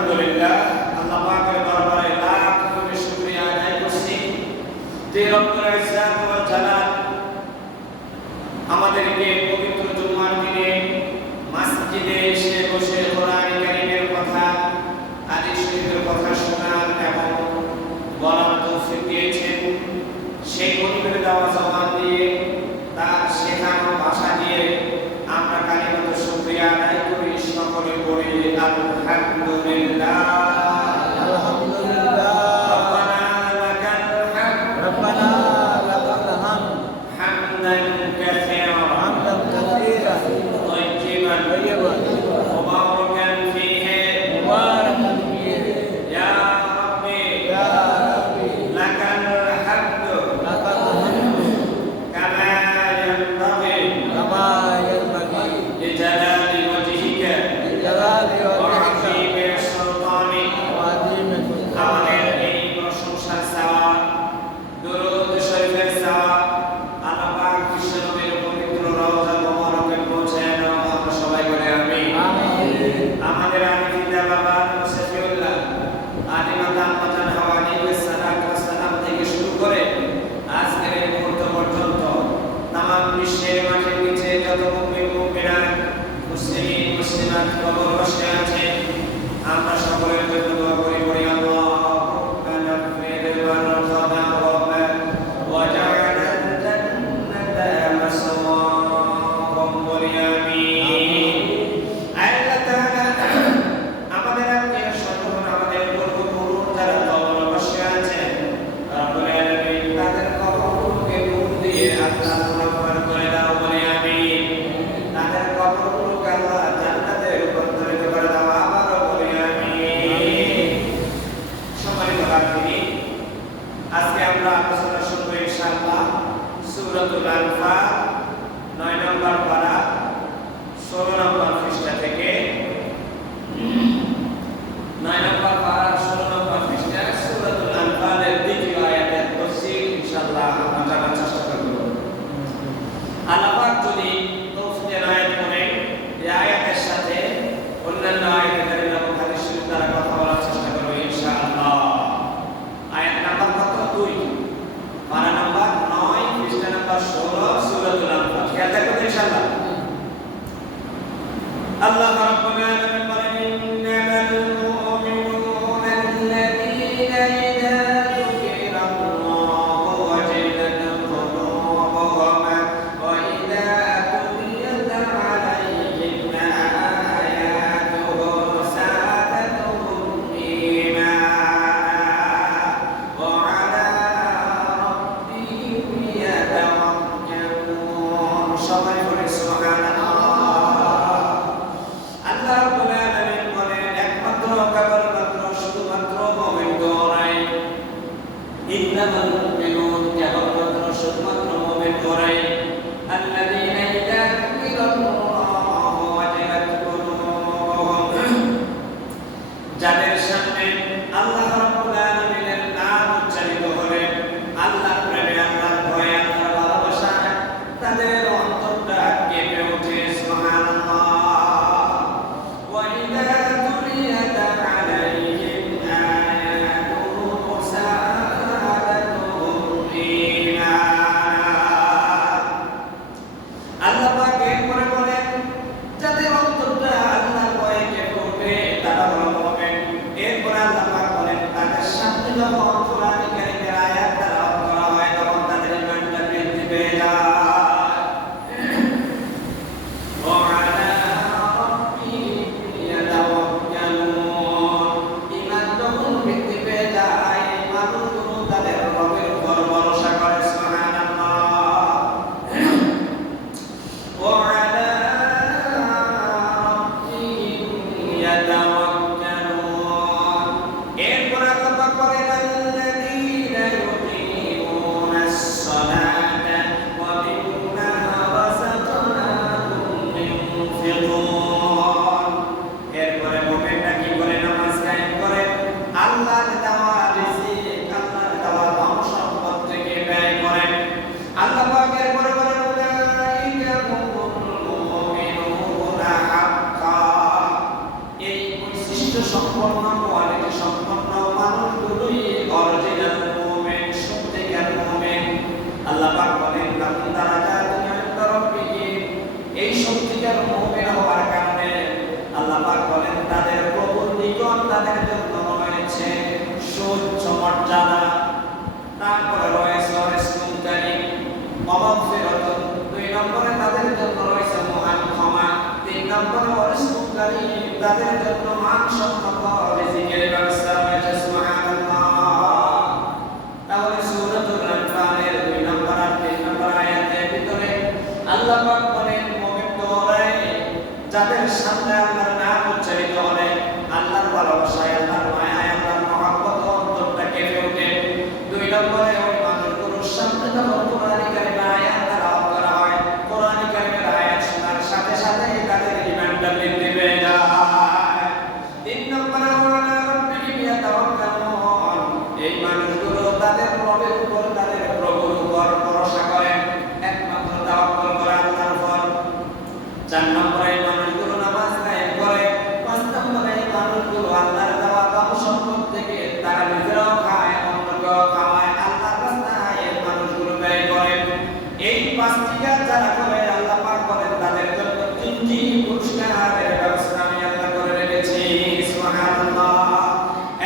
আলহামদুলিল্লাহ আল্লাহ পাকের দরবারে লাখ কোটি শুকরিয়া আদায় করছি যে রব্বুল ইজ্জাত ওয়াল জালাল আমাদেরকে পবিত্র জুমার দিনে মসজিদে এসে বসে কোরআন কারীমের কথা হাদিস শরীফের কথা শোনার এবং বলার তৌফিক দিয়েছেন। সেই গরিবের দেওয়া জবান দিয়ে তার শেখানো ভাষা দিয়ে আমরা কালিমাত শুকরিয়া আদায় করি। সকলে বলি আলহামদুলিল্লাহ আলহামদুলিল্লাহ রব্বানা লাকাল হামদ রব্বানা লাকাল হামদ হামদান কাসীরা হামদান কাসীরা طيبا مباركا فيه মুবারাকান ফীহি يا ربي ইয়া রাব্বি لك الحمد লাকাল হামদু كما ينبغي কামা ইয়ানবাগি لجلال وجهك লিজালালি ওয়াজহিকা وعظيم سلطانك। ওয়া আযীমি সুলতানিকা। আমাদের এই প্রশংসার চাওয়া দরুদ শরীফের চাওয়া আল্লাহ পাক বিশ্বনবীর পবিত্র রওজা মোবারকে পৌঁছে দাও। আমরা সবাই বলি আমিন। আমিন। আমাদের আদি পিতা বাবা মুসফিউল্লাহ আদি মাতা আম্মাজান হাওয়া আলাইহিস সালাম থেকে শুরু করে আজকের এই মুহূর্ত পর্যন্ত তামাম বিশ্বের মাঠের নিচে যত মুমিন মুমিনাত মুসলিম মুসলিমাত কবর বসে আছে আমরা সকলের জন্য দোয়া করি বলি আল্লাহুম্মা নাফির ওয়ারহামহুম ওয়াজআল আল-জান্নাতা মাসওয়াহুম বলি আমিন। আল্লাহ তাআলা আমাদের আত্মীয় স্বজন আমাদের পূর্বপুরুষ যারা কবরে বসে আছেন রব্বুল আলামিন তাদের কবরকে নূর দিয়ে আল্লাহ মুনাফফর করে দাও বলি আমিন। তাদের কবরগুলোকে আল্লাহ জান্নাতে রূপান্তরিত করে দাও আবারও বলি আমিন। সম্মানিত হাজিরিন, আজকে আমরা আলোচনা শুনবো ইনশাআল্লাহ সূরাতুল আনফাল 9 নম্বর পারা 16 নম্বর পৃষ্ঠা থেকে 9 নম্বর পারা 16 নম্বর পৃষ্ঠা সূরাতুল আনফালের দ্বিতীয় আয়াতের তাফসীর ইনশাআল্লাহ আমরা জানার চেষ্টা করব। আল্লাহ পাক যদি তৌফিক এনায়েত করেন এই আয়াতের সাথে অন্যান্য আয়াতের কারিমা এবং হাদিস শরীফ দ্বারা কথা বলার চেষ্টা করব ইনশাআল্লাহ। আয়াত নাম্বার কত? 2, পারা নাম্বার 9, পৃষ্ঠা নাম্বার 16 সূরাতুল আনফাল। খেয়াল রাখবেন ইনশাআল্লাহ। আল্লাহ রাব্বুল আলামিন বলেন ইন্নামাল মুমিনুনা আল্লাযীনা ইযা যুকিরাল্লাহু ওয়াজিলাত কুলুবুহুম ওয়া ইযা তুলিয়াত আলাইহিম আয়াতুহু সাদাতুহুম ঈমানান ওয়া আলা রাব্বিহিম ইয়াতাওয়াক্কালুন। সবাই বলে সুবহানাল্লাহ। আল্লাহ রাব্বুল আলামিন বলেন একমাত্র কেবলমাত্র শুধুমাত্র মুমিন গোরাই ইন্নামাল মুমিনুন কেবলমাত্র শুধুমাত্র মুমিন গোরাই আল্লাযীনা ইযা যুকিরাল্লাহু ওয়াজিলাত কুলুবুহুম যাদের সামনে আল্লাহ রাব্বুল আলামিনের নাম উচ্চারিত হলে আল্লাহর প্রেমে আল্লাহর ভয়ে আল্লাহর ভালোবাসায় তাদের অন্তরটা কেঁপে ওঠে। সুবহানাল্লাহ। وَإِذَا تُلِيَتْ عَلَيْهِمْ آيَاتُهُ زَادَتْهُمْ إِيمَانًا। আল্লাহ পাক এরপরে বলেন যাদের অন্তরটা আল্লাহর ভয়ে কেঁপে ওঠে তারা হলো মুমিন। এরপরে আল্লাহ পাক বলেন কোয়ালিটি সম্পন্ন মানুষগুলোই অরিজিনাল মুমিন, সত্যিকার মুমিন। আল্লাহ পাক বলেন লাহুম দারাজাতুন ইনদা রাব্বিহিম। এই সত্যিকার মুমিন হওয়ার কারণে আল্লাহ পাক বলেন তাদের প্রভুর নিকট তাদের জন্য রয়েছে সুউচ্চ মর্যাদা। তারপরে রয়েছে রিজকুন কারীম, মাগফিরাতুন। 2 নম্বরে তাদের জন্য রয়েছে মহান ক্ষমা। 3 নম্বরে রিজকুন কারীম, তাদের জন্য মান সম্মান রিজিকের ব্যবস্থা রয়েছে। সুবহানাল্লাহ। তাহলে সূরাতুল আনফালের 2 নম্বর আর 3 নম্বর আয়াতের ভিতরে আল্লাহ পাক বলেন মুমিন তো ওরাই যাদের সামনে আল্লাহর নাম উচ্চারিত হবে, আল্লাহর ভালোবাসায়, আল্লাহর মায়ায়, আল্লাহর মহব্বত অন্তরটা কেঁপে ওঠে। 2 নম্বরে ওই মানুষগুলোর সামনে যখন কোরআন কারীমের আয়াত তেলাওয়াত করা হয়, কোরআন কারীমের আয়াত শোনার সাথে সাথে তাদের ঈমানটা বৃদ্ধি পেয়ে যায়। 3 নম্বরে ওয়ালা রাব্বিহিম ইয়াতাওয়াক্কালুন। এই মানুষগুলো তাদের রবের উপর, তাদের প্রভুর উপর ভরসা করে, একমাত্র তাওয়াক্কুল করে আল্লাহর উপর। 4 নম্বরে মানুষগুলো নামাজ কায়েম করে। 5 নম্বরে মানুষগুলো আল্লাহর দেওয়া ধন সম্পদ থেকে তারা নিজেরাও খায়, অন্যকেও খাওয়ায়, আল্লাহর রাস্তায় এই মানুষগুলো ব্যয় করে। এই 5টি কাজ যারা করে আল্লাহ পাক বলেন তাদের জন্য 3টি পুরস্কারের ব্যবস্থা আমি আল্লাহ করে রেখেছি। সুবহানাল্লাহ।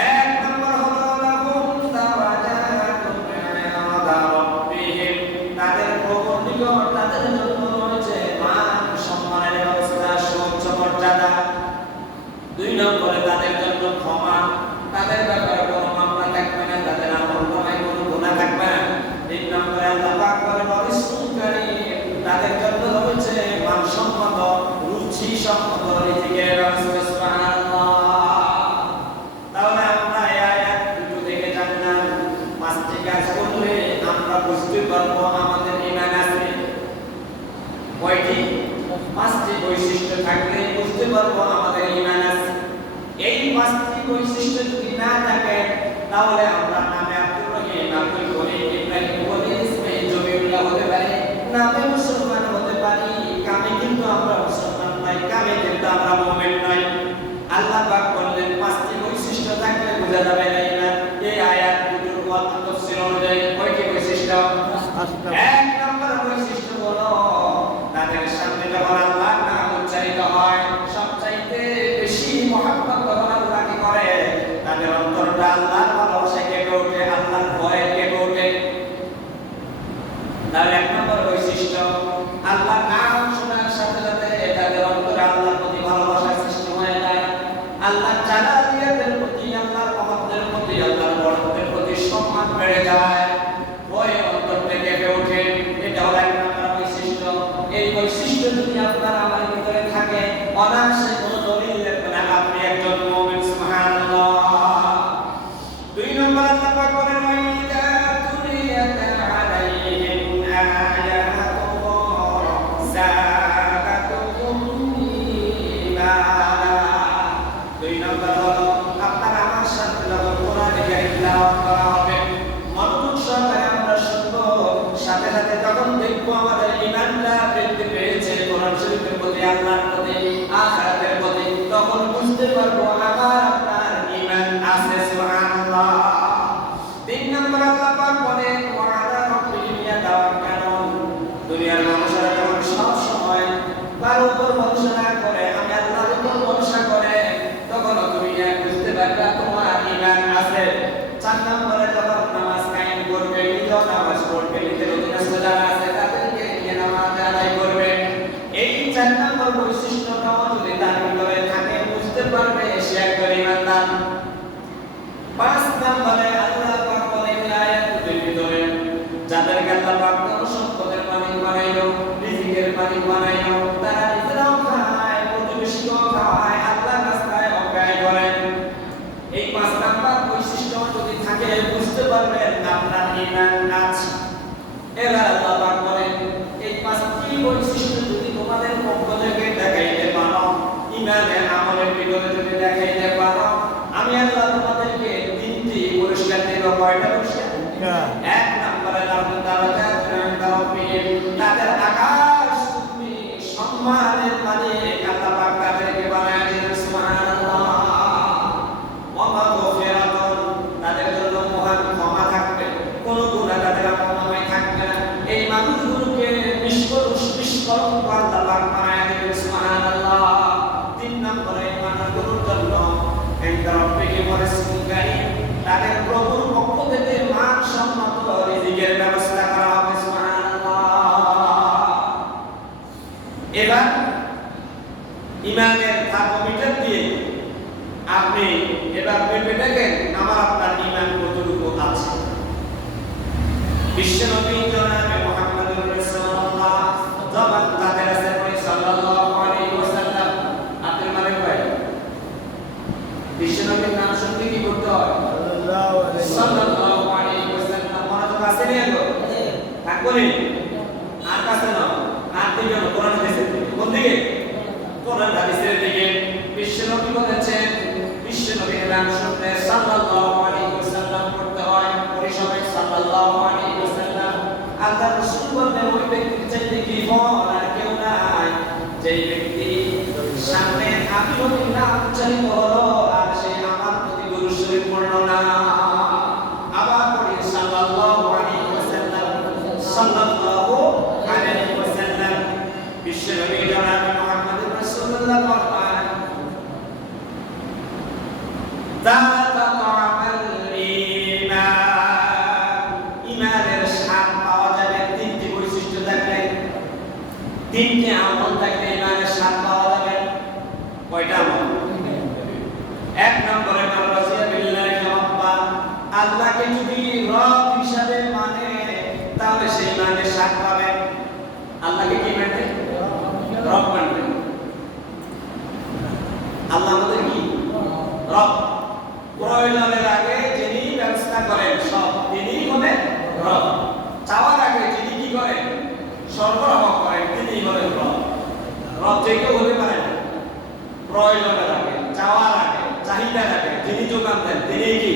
1 নম্বর হলো লাহুম দারাজাতুন ইনদা রাব্বিহিম। তাদের প্রভুর নিকট তাদের জন্য রয়েছে মান সম্মানের ব্যবস্থা, সুউচ্চ মর্যাদা। 2 নম্বরে তাদের জন্য ক্ষমা, তাদের ব্যাপারে কোনো মামলা থাকবে না, তাদের আমল নামায় কোনো গুনাহ থাকবে না। 3 নম্বরে আল্লাহ পাক বলেন রিজকুন কারীম, তাদের জন্য রয়েছে মানসম্মত, রুচি সম্মত রিজিকের ব্যবস্থা। সুবহানাল্লাহ। তাহলে আমরা এই আয়াত দুটো থেকে জানলাম 5টি কাজ করলে আমরা বুঝতে পারবো আমাদের ঈমান আছে। কয়টি? 5টি বৈশিষ্ট্য থাকলে বুঝতে পারবো আমাদের ঈমান আছে। এই 5টি বৈশিষ্ট্য যদি না থাকে তাহলে আমরা নামে আব্দুর রহিম, আব্দুল করিম, ইব্রাহিম বলি, ইসমাইল, জমিউল্লাহ হতে পারি, নামে মুসলমান হতে পারি, কামে কিন্তু আমরা মুসলমান নই, কামে কিন্তু আমরা মুমিন নই। আল্লাহ পাক বললেন 5টি বৈশিষ্ট্য থাকলে বোঝা যাবে না ঈমান। এই আয়াত দুটোর অর্থ তাফসীর অনুযায়ী কয়টি বৈশিষ্ট্য? 1 নম্বর বৈশিষ্ট্য হলো তাদের সামনে যখন আল্লাহর নাম উচ্চারিত হয় সবচাইতে বেশি মহব্বত যখন আল্লাহকে করে, তাদের অন্তরটা আল্লাহর ভালোবাসায় কেঁপে ওঠে, আল্লাহর ভয়ে কেঁপে ওঠে। তার 1 নম্বর বৈশিষ্ট্য, আল্লাহর নাম শোনার সাথে সাথে তাদের অন্তরে আল্লাহর প্রতি ভালোবাসা সৃষ্টি হয়ে যায়। আল্লাহর জালালিয়াতের প্রতি, আল্লাহর মহত্বের প্রতি, আল্লাহর বড়ত্বের প্রতি সম্মান বেড়ে যায়, ভয়ে অন্তরটা কেঁপে ওঠে। এটা হলো 1 নম্বর বৈশিষ্ট্য। এই বৈশিষ্ট্য যদি আপনার আমার ভিতরে থাকে, অনায়াসে কোনো দলিল লাগবে না আপনি একজন মুমিন। সুবহানাল্লাহ। 2 নম্বর আল্লাহ পাক বলেন ওয়াইদা তুলিয়াত আলাইহিম আয়াতুহু যাদাতুহুম ঈমানা। 2 নম্বর হলো আপনার আমার সাথে যখন কোরআন কারীম তেলাওয়াত করা হবে, মনোযোগ সহকারে আমরা শুনবো, সাথে সাথে যখন দেখবো আমাদের ঈমানটা বৃদ্ধি পেয়েছে কোরআন শরীফের প্রতি, আল্লাহর প্রতি, আখিরাতের প্রতি, তখন বুঝতে পারবো আমার আপনার ঈমান আছে। সুবহানাল্লাহ। 3 নম্বর আল্লাহ পাক বলেন ওয়ালা রাব্বিহিম ইয়াতাওয়াক্কালুন। দুনিয়ার মানুষেরা যখন সব সময় কার উপর ভরসা না করে, আমি আল্লাহর উপর ভরসা করে, তখন তুমি বুঝতে পারবে তোমার ঈমান আছে। 4 নম্বরে যখন নামাজ কায়েম করবে, নিজেও নামাজ পড়বে, নিজের অধীনস্থ যারা আছে তাদেরকে নিয়ে নামাজ আদায় করবে। এই 4 নম্বর বৈশিষ্ট্যটাও যদি তার ভিতরে থাকে বুঝতে পারবে সে একজন ঈমানদার। 5 নম্বরে আল্লাহ পাক বলেন আয়াতের ভিতরে যাদেরকে আল্লাহ পাক ধন সম্পদের মালিক বানাইলো, রিজিকের মালিক বানাইলো, তারা নিজেরাও খায়, প্রতিবেশীকেও খাওয়ায়, আল্লাহর রাস্তায় ব্যয় করেন। এই 5 নম্বর বৈশিষ্ট্য যদি থাকে বুঝতে পারবেন আপনার ঈমান আছে। এবার আল্লাহ পাক বলেন এই 5টি বৈশিষ্ট্য যদি তোমাদের পক্ষ থেকে দেখাইতে পারো, ঈমানের আমলের ভিতরে যদি দেখাইতে পারো, আমি আল্লাহ তোমাদেরকে 3টি পুরস্কার দেব। কয়টা পুরস্কার? 1 নম্বরে লাহুম দারাজাতুন ইনদা রাব্বিহিম, তাদের আকাশ তুমি সম্মানের মালিক আল্লাহ পাক তাদেরকে বানায় দিলেন। সুবহানাল্লাহ। তাদের প্রভুর পক্ষ থেকে মান সম্মত রিজিকের ব্যবস্থা করা হবে। সুবহানাল্লাহ। এবার ইমানের থার্মোমিটার দিয়ে আপনি এবার ভেবে দেখেন আমার আপনার ইমান কতটুকু আছে। বিশ্বনবী জনাবে মুহাম্মদুর রাসূলুল্লাহ যখন তাদের কাছে বলি সাল্লাল্লাহু আলাইহি ওয়াসাল্লাম, আপনার মানে ভাই বিশ্বনবীর নাম শুনতে কি করতে হয়? সাল্লাল্লাহু আলাইহি ওয়াসাল্লাম। মনোযোগ আছে নি এলো থাকবনি আর কাছে না আর দিকে কোরআন হাদিসের দিকে। কোন দিকে? কোরআন হাদিসের দিকে। বিশ্বনবী বলেছেন বিশ্বনবীর নাম শুনতে সাল্লাল্লাহু আলাইহি ওয়াসাল্লাম করতে হয়। পরিসরে সাল্লাল্লাহু আলাইহি ওয়াসাল্লাম। আল্লাহ রাসূল বলেন ওই ব্যক্তির চাইতে কি ফল আর কেউ নাই, যেই ব্যক্তি সামনে আমি নবীর নাম উচ্চারিত হলো আর সে আমার প্রতি দরুদ শরীফ পড়লো না। আবার পড়ি সাল্লাল্লাহু আলাইহি ওয়াসাল্লাম, সাল্লাল্লাহু আলাইহি ওয়াসাল্লাম। বিশ্বনবী জনাবে মুহাম্মদুর রাসূলুল্লাহ বলেন যাতা তাআমাল ঈমান, ঈমানের স্বাদ পাওয়া যাবে তিনটি বৈশিষ্ট্য থাকলে, তিনটি আমল থাকলে ঈমানের স্বাদ পাওয়া যাবে। কয়টা আমল? এক নম্বরে মান রাজিয়া বিল্লাহি রাব্বা, আল্লাহকে যদি রব হিসাবে মানে তাহলে সেই ঈমানের স্বাদ পাবে। আল্লাহকে কি মানবে? রব মানবে। আল্লাহ আমাদের কি? রব। প্রয়োজনের আগে যিনি ব্যবস্থা করেন সব তিনি হলেন রব। চাওয়ার আগে যিনি কি করেন? সরবরাহ করেন তিনি হলেন রব। রব যে কেউ হতে পারে না। প্রয়োজনের আগে, চাওয়ার আগে, চাহিদার আগে যিনি যোগান দেন তিনি কি?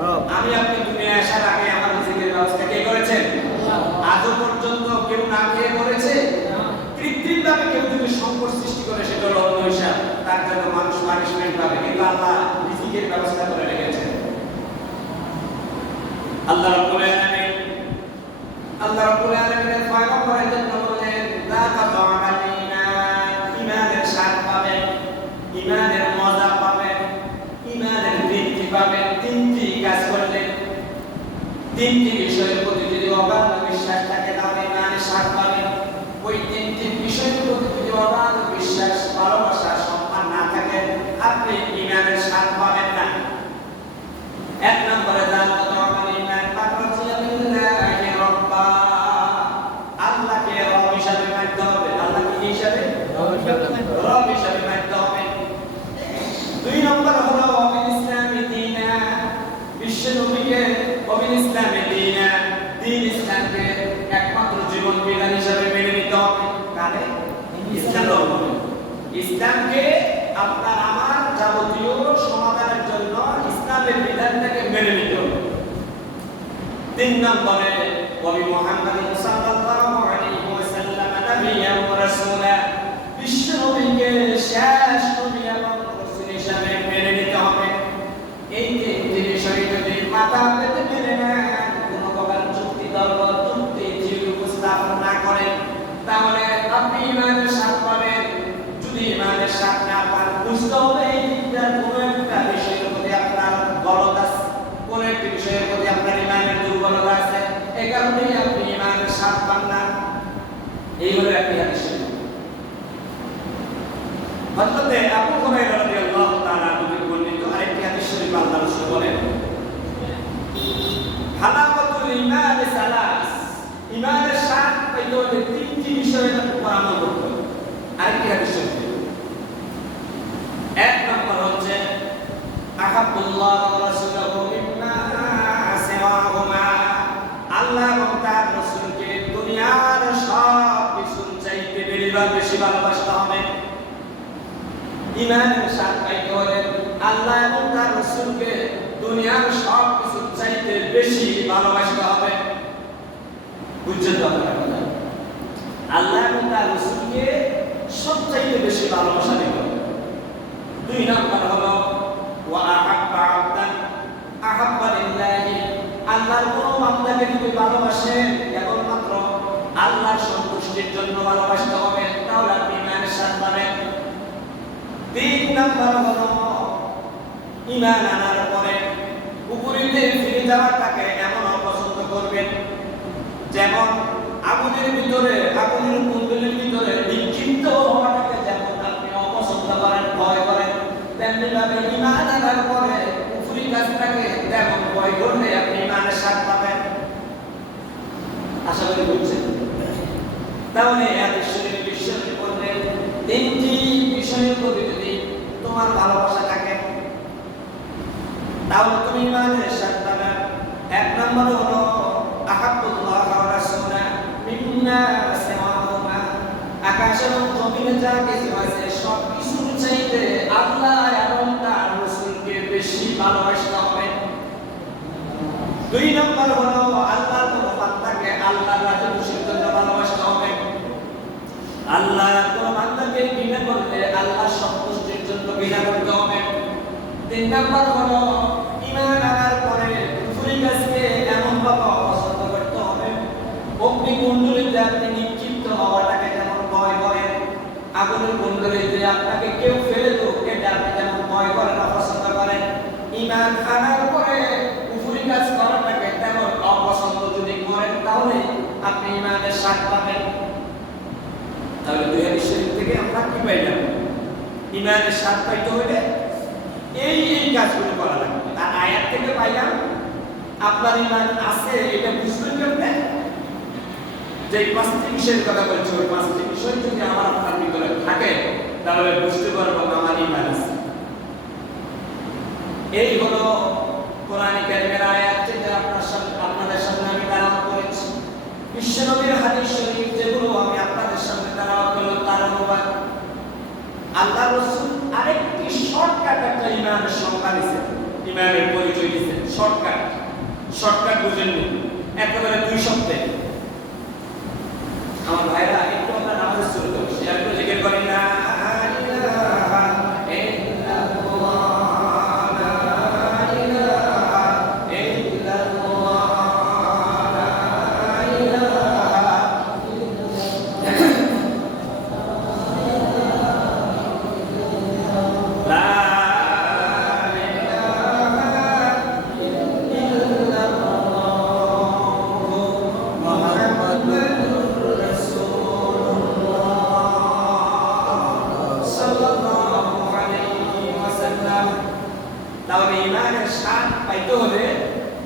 রব। আমি আপনি দুনিয়ায় আসার আগে আমার রিজিকের ব্যবস্থা কে করেছেন? আজও পর্যন্ত কেউ না খেয়ে করেছে? কৃত্রিমভাবে কেউ যদি সংকট সৃষ্টি করে সেটা হলো অন্য হিসাব, তার জন্য মানুষ পানিশমেন্ট পাবে, কিন্তু আল্লাহ রিজিকের ব্যবস্থা করে রেখেছেন। আল্লাহ রাব্বুল আলামিন পয়গম্বরের জন্য বলেন লা তাতাআমাল ঈমান, ঈমানের স্বাদ পাবেন, ঈমানের মজা পাবেন, ঈমানের তৃপ্তি পাবেন তিনটি কাজ করলে। তিনটি বিষয়ের প্রতি যদি অগাধ বিশ্বাস থাকে তাহলে ঈমানের স্বাদ পাবেন। ওই তিনটি বিষয়ের প্রতি যদি অগাধ বিশ্বাস, ভালোবাসা, সম্মান না থাকে আপনি ঈমানের স্বাদ পাবেন না। এক নম্বরে আল্লাহকে রব হিসাবে মানতে হবে। আল্লাহকে কি হিসাবে? রব হিসাবে মানতে হবে। দুই নম্বর হলো ওয়াবিল ইসলামি দীনা, বিশ্ব নবীকে ওয়াবিল ইসলামি দীনা, দ্বীন ইসলামকে একমাত্র জীবন বিধান হিসাবে মেনে নিতে হবে। কারে? ইসলামকে আপনার আমার যাবতীয় সমাধানের জন্য ইসলামের বিধানটাকে মেনে নিতে হবে। তিন নম্বরে নবী মুহাম্মদ সাল্লাল্লাহু আলাইহি ওয়াসাল্লাম নবিয়্যান ওয়া রাসূলা, বিশ্ব নবীকে শেষ নবী এবং রাসূল হিসাবে মেনে নিতে হবে। এই তিনটি বিষয় যদি মাথা পেতে মেনে নেন, কোনো প্রকার যুক্তি তর্ক উপস্থাপন না করেন, তাহলে আপনি ঈমানের স্বাদ পাবেন। যদি ঈমানের স্বাদ না পান, বুঝতে হবে এই তিনটার কোনো একটা বিষয়ের প্রতি আপনার গলদ আছে, কোনো একটি বিষয়ের প্রতি আপনার ঈমানের দুর্বলতা আছে, এই কারণেই আপনি ঈমানের স্বাদ পান না। এই হলো একটি হাদিস। হযরত আবু হুরায়রা রাদিয়াল্লাহু তাআলা আনহু বর্ণিত আরেকটি হাদিস শরীফ আল্লাহ রাসূল বলেন হালাওয়াতুল ঈমান সালাস, ঈমানের স্বাদ পাইতে হলে তিনটি বিষয়ের উপর আমল করতে হবে। আরেকটি হাদিস শরীফ, এক নম্বর হচ্ছে আহাব্বুল্লাহ ওয়া রাসূলুহু মিম্মা সিওয়াহুমা, আল্লাহ এবং তার রাসূলকে দুনিয়ার সব কিছুর চাইতে বেশি ভালোবাসতে হবে। ঈমানের স্বাদ পাইতে হলে আল্লাহ এবং তার রাসূলকে দুনিয়ার সব কিছুর চাইতে বেশি ভালোবাসতে হবে। বুঝছেন তো আপনারা? আল্লাহ এবং তার রাসূলকে সবচাইতে বেশি ভালোবাসা দিতে হবে। দুই নম্বর হলো ওয়া আহাব্বা আবদান আহাব্বা লিল্লাহি, আল্লাহর কোন বান্দাকে যদি ভালোবাসেন কেবলমাত্র আল্লাহর সন্তুষ্টির জন্য ভালোবাসতে হবে, তাহলে আপনি ঈমানের স্বাদ পাবেন। তিন নম্বর হলো ঈমান আনার পরে উপরি কুণ্ডলিতে ফিরে যাওয়াটাকে এমন অপছন্দ করবেন যেমন আগুনের ভিতরে, আগুনের কুণ্ডলির ভিতরে নিক্ষিপ্ত হওয়াটাকে যেমন আপনি অপছন্দ করেন, ভয় করেন, তেমনি ভাবে ঈমান আনার পরে কুফরি কাজটাকে তেমন ভয় করলে আপনি ঈমানের স্বাদ পাবেন। আশা করি বুঝছেন। তাহলে হাদিসের বিষয়ে বললেন তিনটি বিষয়ের প্রতি যদি তোমার ভালোবাসা থাকে তাহলে তুমি ঈমানের স্বাদ পাবে। এক নম্বর হলো আহাব্বুল্লাহ ওয়া রাসূলা মিম্মা সিওয়াহুমা, আকাশ এবং জমিনে যা কিছু আছে সব কিছুর চাইতে আল্লাহ এবং তার রাসূলকে বেশি ভালোবাসতে হবে। দুই নম্বর হলো আল্লাহর কোন বান্দাকে আল্লাহর রাজত্বের জন্য ভালোবাসতে হবে। আল্লাহর কোন বান্দাকে ঘৃণা করলে আল্লাহর সন্তুষ্টির জন্য ঘৃণা করতে হবে। তিন নম্বর হলো ঈমান আনার পরে কুফরি কাজকে এমন ভাবে অপছন্দ করতে হবে অগ্নিকুণ্ডলিতে আপনি নিক্ষিপ্ত হওয়াটাকে যেমন ভয় করেন, আগুনের কুণ্ডলিতে আপনাকে কেউ ফেলে দেব এটা আপনি যেমন ভয় করেন, অপছন্দ করেন, ঈমান আনার পরে কুফরি কাজ করাটাকে তেমন অপছন্দ যদি করেন তাহলে আপনি ঈমানের স্বাদ পাবেন। তাহলে দুই হাদিস শরীফ থেকে আমরা কি পাইলাম? ঈমানের স্বাদ পাইতে হলে এই কাজগুলো করা লাগবে। আর আয়াত থেকে পাইলাম আপনার ঈমান আছে এটা বুঝবেন কেমনে? যে পাঁচটি বিষয়ের কথা বলছি ওই পাঁচটি বিষয় যদি আমার আপনার ভিতরে থাকে তাহলে বুঝতে পারবো আমার ঈমান আছে। এই হলো কোরআনে কারীমের আয়াত যেটা আপনাদের সামনে আমি তেলাওয়াত করেছি। বিশ্বনবীর হাদিস শরীফ যেগুলো আমি আপনাদের সামনে তেলাওয়াত করলাম তার অনুবাদ। আল্লাহ রাসূল আরেকটি শর্টকাট একটা ঈমানের সংজ্ঞা দিয়েছেন, ঈমানের পরিচয় দিয়েছেন। শর্টকাট বুঝেননি, একেবারে 2 শব্দে। আমার ভাইরা একটু আমরা নামাজের শুরু করি, শেয়ার করে জিকির করি না ইলাহা ইল্লাল্লাহ, লা ইলাহা ইল্লাল্লাহ, লা ইলাহা তাহলে ঈমানের স্বাদ পাইতে হলে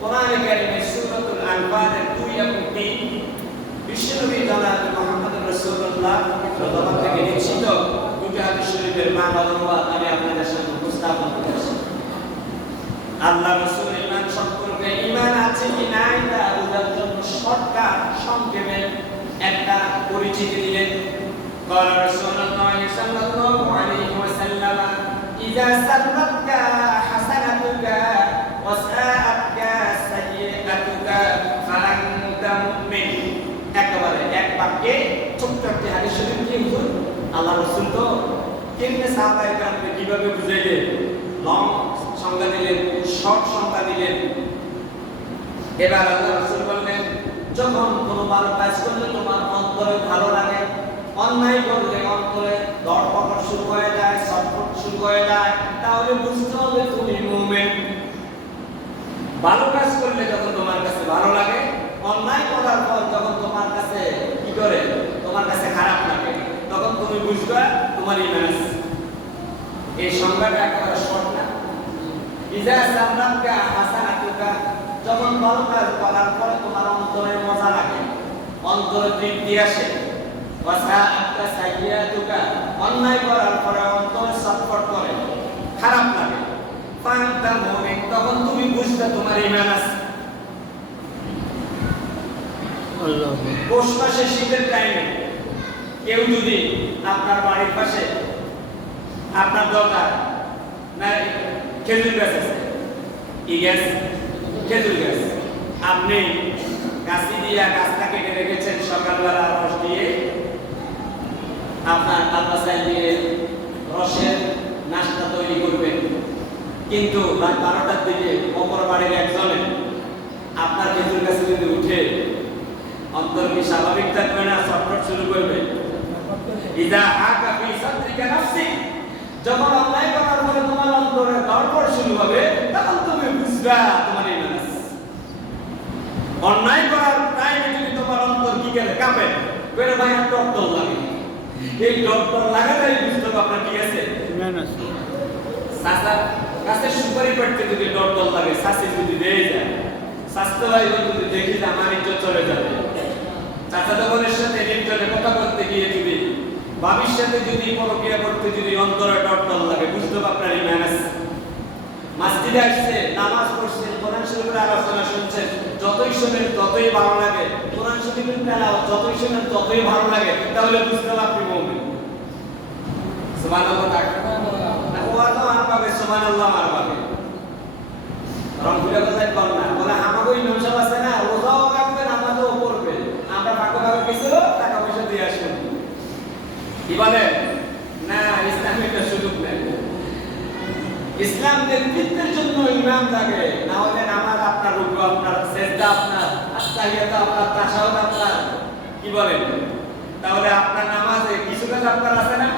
কোরআনে কারীমের সূরাতুল আনফালের 2 এবং 3 বিশ্বনবী জনাব মুহাম্মদ রাসূলুল্লাহ সাল্লাল্লাহু থেকে নিশ্চিত দুটি হাদিস শরীফের বাংলা অনুবাদ আমি আপনাদের সামনে উপস্থাপন করেছি। আল্লাহ রাসূল ঈমান সম্পর্কে ঈমান আছে কি নাই তা বোঝার জন্য শর্টকাট সংক্ষেপে একটা পরিচিতি দিলেন। قال رسول الله صلى الله عليه وسلم إذا سرتك حسنتك وساءتك سيئتك فأنت مؤمن। একেবারে এক বাক্যে ছোট্ট একটি হাদিস শরীফ কি হুজুর আল্লাহ রাসূল তো কেমনে সাহাবায়ে কেরামকে কিভাবে বুঝাইলেন, লং সংজ্ঞা দিলেন, শর্ট সংজ্ঞা দিলেন। এবার আল্লাহ রাসূল বললেন যখন কোনো ভালো কাজ করলে তোমার অন্তরে ভালো লাগে, অন্যায় করলে অন্তরে দড়পকড় শুরু হয়ে যায়, ছটফট শুরু হয়ে যায়, তাহলে বুঝতে হবে তুমি মুমিন। ভালো কাজ করলে যখন তোমার কাছে ভালো লাগে, অন্যায় করার পর যখন তোমার কাছে কি করে তোমার কাছে খারাপ লাগে, তখন তুমি বুঝবে তোমার ঈমান আছে। এই সংজ্ঞাটা একেবারে শর্ট না। ইজা সামরাকা হাসানাতুকা, যখন ভালো কাজ করার পরে তোমার অন্তরে মজা লাগে, অন্তরে তৃপ্তি আসে। ওয়াসাআতা সাইয়্যাতুকা, অন্যায় করার পরে অন্তরে ছটফট করে, খারাপ লাগে। ফান্তা মুমিন, তখন তুমি বুঝবে তোমার ঈমান আছে। আল্লাহু পৌষ মাসে শীতের টাইমে কেউ যদি আপনার বাড়ির পাশে আপনার দরকার না খেজুর গাছ আছে, কি গাছ? খেজুর গাছ। আপনি গাছি দিয়ে গাছটা কেটে রেখেছেন, সকালবেলা রস দিয়ে আপনার আলবাসাই দিয়ে রসের নাস্তা তৈরি করবেন, কিন্তু রাত 12টার দিকে অপর বাড়ির একজনে আপনার খেজুর গাছে যদি উঠে অন্তর কি স্বাভাবিক থাকবে না? ছটফট শুরু করবে। ইদা হাকা ফি সাদরিকা নাফসি, যখন অন্যায় করার পরে তোমার অন্তরে ধড়ফড় শুরু হবে, তখন তুমি বুঝবা তোমার ঈমান আছে। করে ভাই আর ডক্টর লাগে এই ডক্টর লাগাটাই বুঝতে হবে আপনার কি আছে ইমান আছে সাসা কাছে সুপারি পড়তে যদি ডক্টর লাগে সাসি যদি দেই যায় স্বাস্থ্য ভাই যদি দেখি যে আমার ইজ্জত চলে যাবে চাচা দোকানের সাথে নির্জনে কথা বলতে গিয়ে যদি বাবির সাথে যদি পরকিয়া করতে যদি অন্তরে ডক্টর লাগে বুঝতে হবে আপনার ইমান আছে মসজিদে আসছে নামাজ পড়ছেন কোরআন শরীফের আলোচনা শুনছেন যতই শুনেন ততই ভালো লাগে কোরআন শরীফের তেলাওয়াত যতই শুনেন ততই ভালো লাগে তাহলে বুঝতে হবে আপনি মুমিন সুবহানাল্লাহ না ওয়াজও আর পাবে সুবহানাল্লাহ আর পাবে রংপুরে কথাই বল না বলে আমাকে ইমাম সাহেব আছে না ওজাও রাখবে নামাজও পড়বে আমরা ফাঁকা ফাঁকা কিছু টাকা পয়সা দিয়ে আসুন কি বলে না ইসলামের একটা সুযোগ নেই ইসলাম নেতৃত্বের জন্য ইমাম লাগে না হলে নামাজ আপনার রুকু আপনার সেজদা আপনার আত্তাহিয়াত আপনার তাশাহুদ আপনার কি বলেন তাহলে আপনার নামাজে কিছু কাজ আপনার আছে না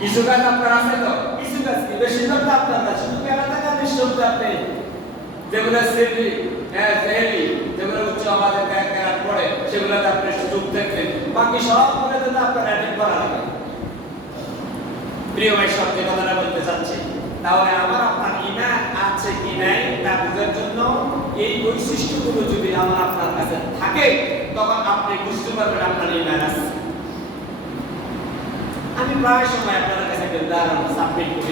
কিছু কাজ আপনার আছে তো কিছু কাজ কি বেশিরভাগ তো আপনার আছে শুধু কেরাতে কাজ শব্দ আপনি যেগুলো সেরি সেরি যেগুলো উচ্চ আওয়াজে কেরাত পড়ে সেগুলোতে আপনি সুযোগ দেখবেন বাকি সবগুলোতে তো আপনার অ্যাটেন্ড করা লাগে প্রিয় ভাই সব যে কথাটা বলতে চাচ্ছি তাহলে আমার আপনার ঈমান আছে কি নাই তা বোঝার জন্য এই বৈশিষ্ট্যগুলো যদি আমার আপনার কাছে থাকে তখন আপনি বুঝতে পারবেন আপনার ঈমান আছে আমি প্রায় সময় আপনার কাছে দাঁড়ানো সাবমিট করি